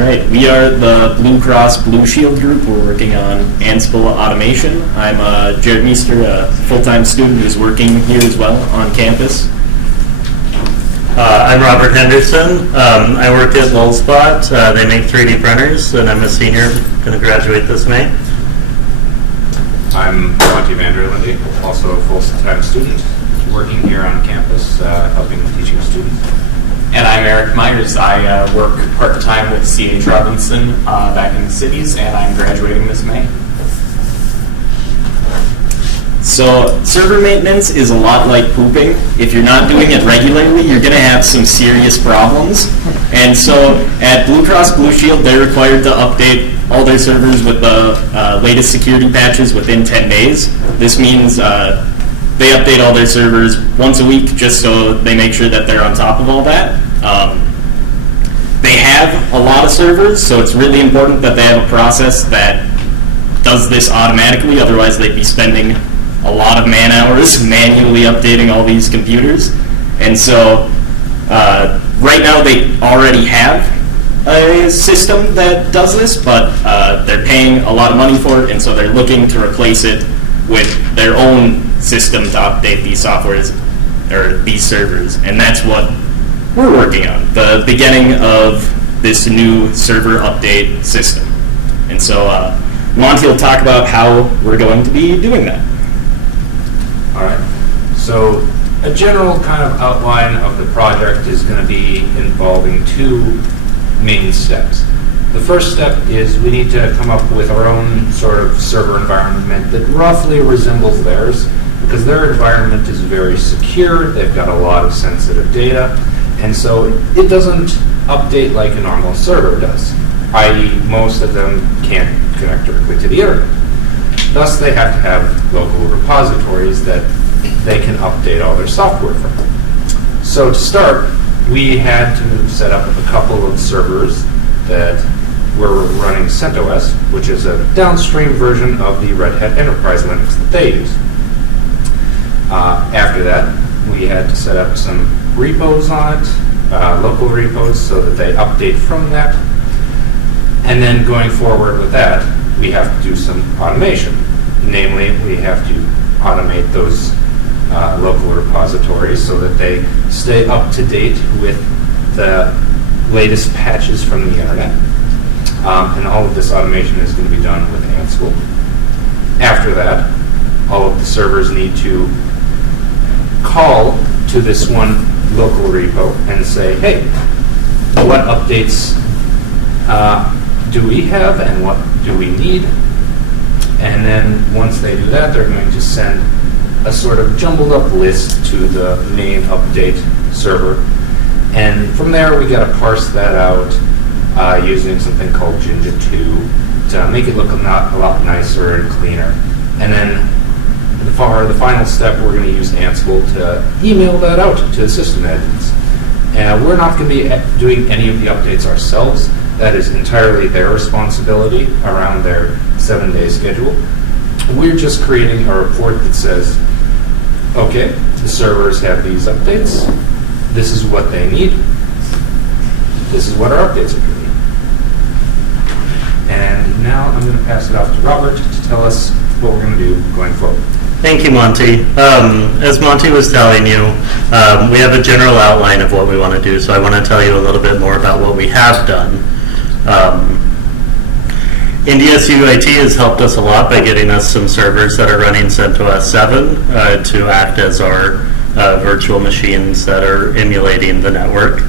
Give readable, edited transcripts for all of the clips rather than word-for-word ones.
All right, we are the Blue Cross Blue Shield group. We're working on Ansible automation. I'm Jared Meester, a full-time student who's working here as well on campus. I'm Robert Henderson. I work at Lulzbot. They make 3D printers, and I'm a senior, going to graduate this May. I'm Monty Vanderlinde, also a full-time student, working here on campus, helping teaching students. And I'm Eric Myers. I work part-time with C.H. Robinson back in the cities, and I'm graduating this May. So server maintenance is a lot like pooping. If you're not doing it regularly, you're going to have some serious problems. And so at Blue Cross Blue Shield, they're required to update all their servers with the latest security patches within 10 days. This means they update all their servers once a week just so they make sure that they're on top of all that. They have a lot of servers, so it's really important that they have a process that does this automatically, otherwise they'd be spending a lot of man hours manually updating all these computers. And so right now they already have a system that does this, but they're paying a lot of money for it, and so they're looking to replace it with their own system to update these softwares or these servers. And that's what we're working on, the beginning of this new server update system. And so Monty will talk about how we're going to be doing that. All right. So a general kind of outline of the project is going to be involving two main steps. The first step is we need to come up with our own sort of server environment that roughly resembles theirs, because their environment is very secure. They've got a lot of sensitive data, and so it doesn't update like a normal server does, i.e. most of them can't connect directly to the internet. Thus, they have to have local repositories that they can update all their software from. So to start, we had to set up a couple of servers that were running CentOS, which is a downstream version of the Red Hat Enterprise Linux that they use. After that, we had to set up some repos on it, local repos, so that they update from that. And then going forward with that, we have to do some automation. Namely, we have to automate those local repositories so that they stay up to date with the latest patches from the internet. And all of this automation is going to be done with Ansible. After that, all of the servers need to call to this one local repo and say, hey, what updates do we have and what do we need? And then once they do that, they're going to send a sort of jumbled up list to the main update server. And from there, we got to parse that out using something called Jinja 2 to make it look a lot nicer and cleaner. And then the final step, we're going to use Ansible to email that out to the system admins. And we're not going to be doing any of the updates ourselves. That is entirely their responsibility around their 7-day schedule. We're just creating a report that says, okay, the servers have these updates. This is what they need. This is what our updates are going to be. And now I'm going to pass it off to Robert to tell us what we're going to do going forward. Thank you, Monty. As Monty was telling you, we have a general outline of what we want to do, so I want to tell you a little bit more about what we have done. NDSU IT has helped us a lot by getting us some servers that are running CentOS 7 to act as our virtual machines that are emulating the network.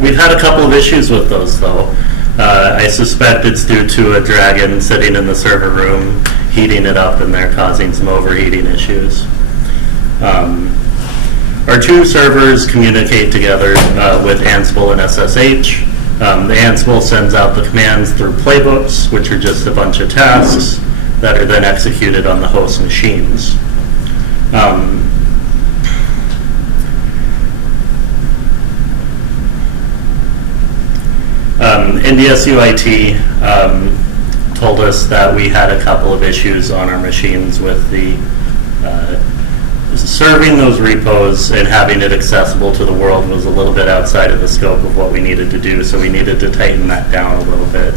We've had a couple of issues with those, though. I suspect it's due to a dragon sitting in the server room, heating it up, and they're causing some overheating issues. Our two servers communicate together with Ansible and SSH. The Ansible sends out the commands through playbooks, which are just a bunch of tasks that are then executed on the host machines. NDSU IT told us that we had a couple of issues on our machines with the serving those repos and having it accessible to the world was a little bit outside of the scope of what we needed to do, so we needed to tighten that down a little bit.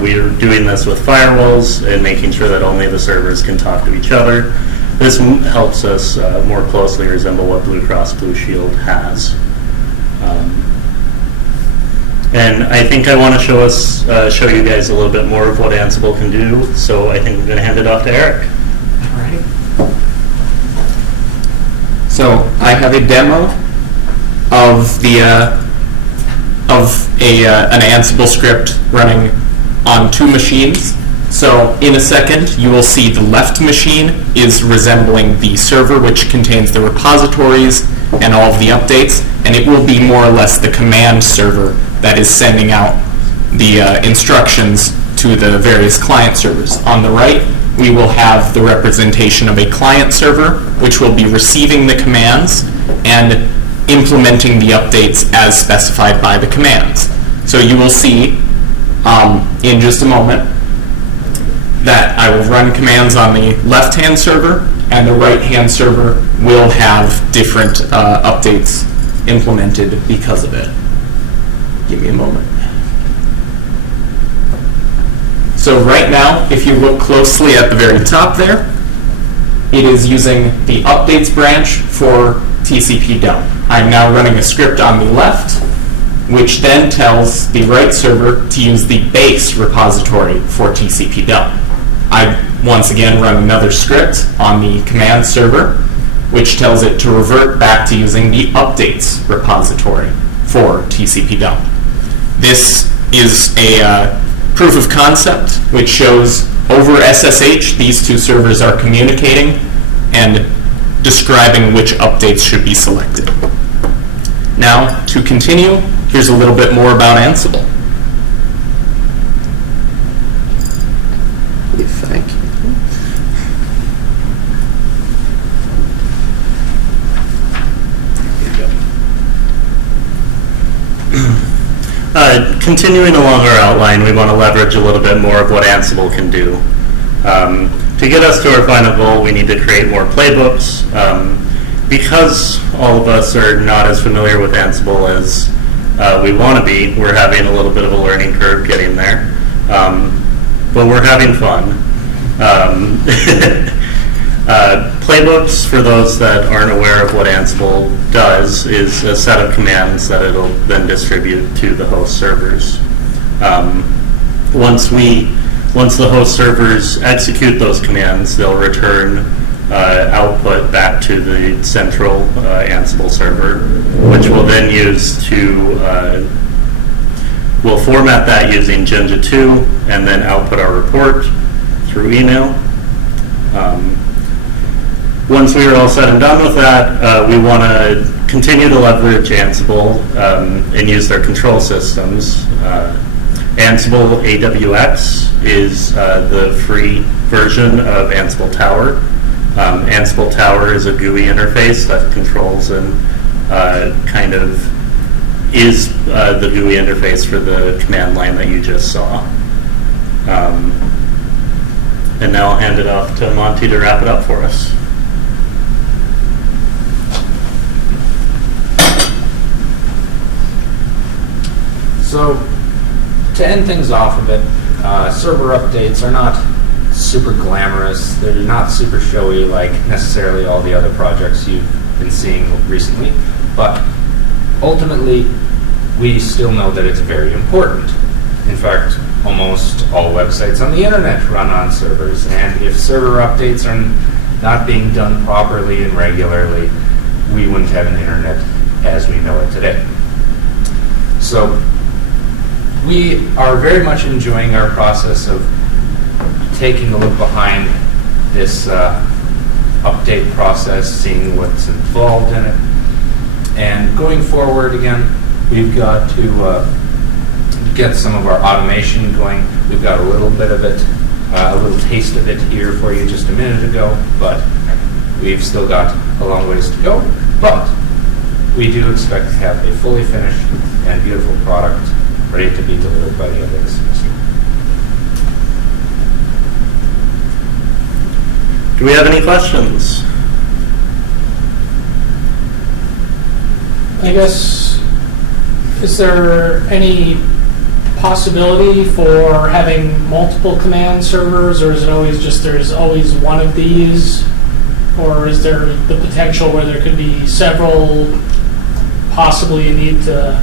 We are doing this with firewalls and making sure that only the servers can talk to each other. This helps us more closely resemble what Blue Cross Blue Shield has. And I think I want to show you guys a little bit more of what Ansible can do, so I think I'm going to hand it off to Eric. All right. So I have a demo of an Ansible script running on 2 machines. So in a second, you will see the left machine is resembling the server, which contains the repositories and all of the updates, and it will be more or less the command server that is sending out the instructions to the various client servers. On the right, we will have the representation of a client server, which will be receiving the commands and implementing the updates as specified by the commands. So you will see in just a moment that I will run commands on the left-hand server, and the right-hand server will have different updates implemented because of it. Give me a moment. So right now, if you look closely at the very top there, it is using the updates branch for TCP dump. I'm now running a script on the left, which then tells the right server to use the base repository for TCP dump. I once again run another script on the command server, which tells it to revert back to using the updates repository for TCP dump. This is a proof of concept which shows over SSH these 2 servers are communicating and describing which updates should be selected. Now, to continue, here's a little bit more about Ansible. Thank you. Continuing along our outline, we want to leverage a little bit more of what Ansible can do. To get us to our final goal, we need to create more playbooks. Because all of us are not as familiar with Ansible as we want to be, we're having a little bit of a learning curve getting there. But we're having fun. Playbooks, for those that aren't aware of what Ansible does, is a set of commands that it'll then distribute to the host servers. Once the host servers execute those commands, they'll return output back to the central Ansible server, which we'll then use to we'll format that using Jinja 2 and then output our report through email. Once we are all said and done with that, we want to continue to leverage Ansible and use their control systems. Ansible AWX is the free version of Ansible Tower. Ansible Tower is a GUI interface that controls and kind of is the GUI interface for the command line that you just saw. And now I'll hand it off to Monty to wrap it up for us. So, to end things off a bit, server updates are not super glamorous. They're not super showy like necessarily all the other projects you've been seeing recently. But ultimately, we still know that it's very important. In fact, almost all websites on the internet run on servers. And if server updates are not being done properly and regularly, we wouldn't have an internet as we know it today. So, we are very much enjoying our process of taking a look behind this update process, seeing what's involved in it. And going forward, again, we've got to get some of our automation going. We've got a little bit of it, a little taste of it here for you just a minute ago, but we've still got a long ways to go. But we do expect to have a fully finished and beautiful product ready to be delivered by the end of the semester. Do we have any questions? I guess, is there any possibility for having multiple command servers, or is it always just there's always one of these? Or is there the potential where there could be several, possibly you need to,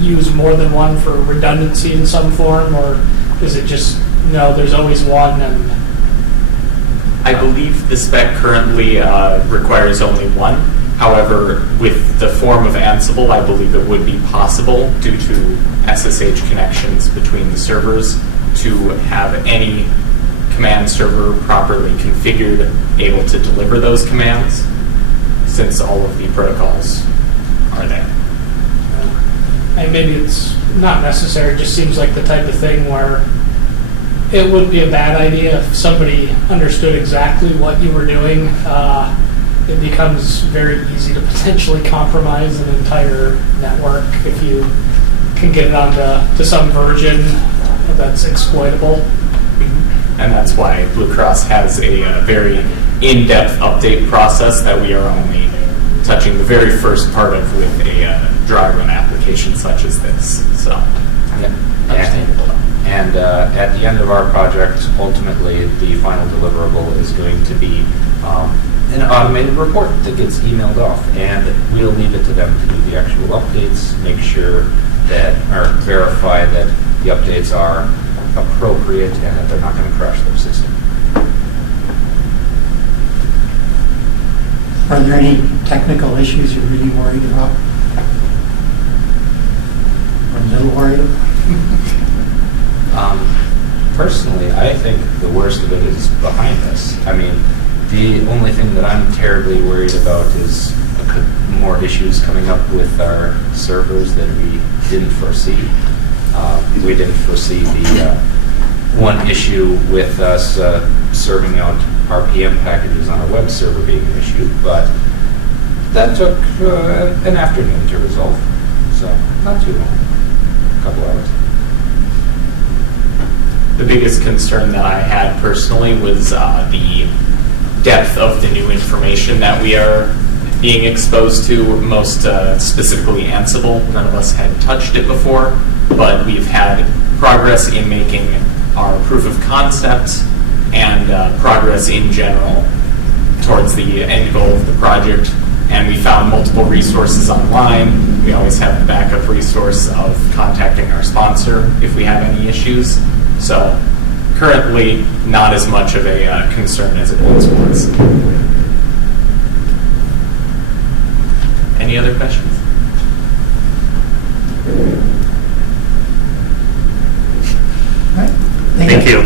use more than one for redundancy in some form, or is it just, no, there's always one and... I believe the spec currently requires only one. However, with the form of Ansible, I believe it would be possible, due to SSH connections between the servers, to have any command server properly configured, able to deliver those commands, since all of the protocols are there. And maybe it's not necessary, it just seems like the type of thing where it would be a bad idea if somebody understood exactly what you were doing. It becomes very easy to potentially compromise an entire network if you can get it onto some version that's exploitable. And that's why Blue Cross has a very in-depth update process that we are only touching the very first part of with a dry run application such as this. So, understandable. And at the end of our project, ultimately, the final deliverable is going to be an automated report that gets emailed off, and we'll leave it to them to do the actual updates, make sure that, or verify that the updates are appropriate and that they're not going to crash their system. Are there any technical issues you're really worried about? Or a little worried about? Personally, I think the worst of it is behind us. I mean, the only thing that I'm terribly worried about is more issues coming up with our servers that we didn't foresee. We didn't foresee the one issue with us serving out RPM packages on a web server being an issue, but that took an afternoon to resolve, so not too long, a couple hours. the biggest concern that I had personally was the depth of the new information that we are being exposed to, most specifically Ansible. None of us had touched it before, but we've had progress in making our proof of concept and progress in general towards the end goal of the project. And we found multiple resources online. We always have the backup resource of contacting our sponsor if we have any issues. So currently, not as much of a concern as it once was. Any other questions? All right. Thank you.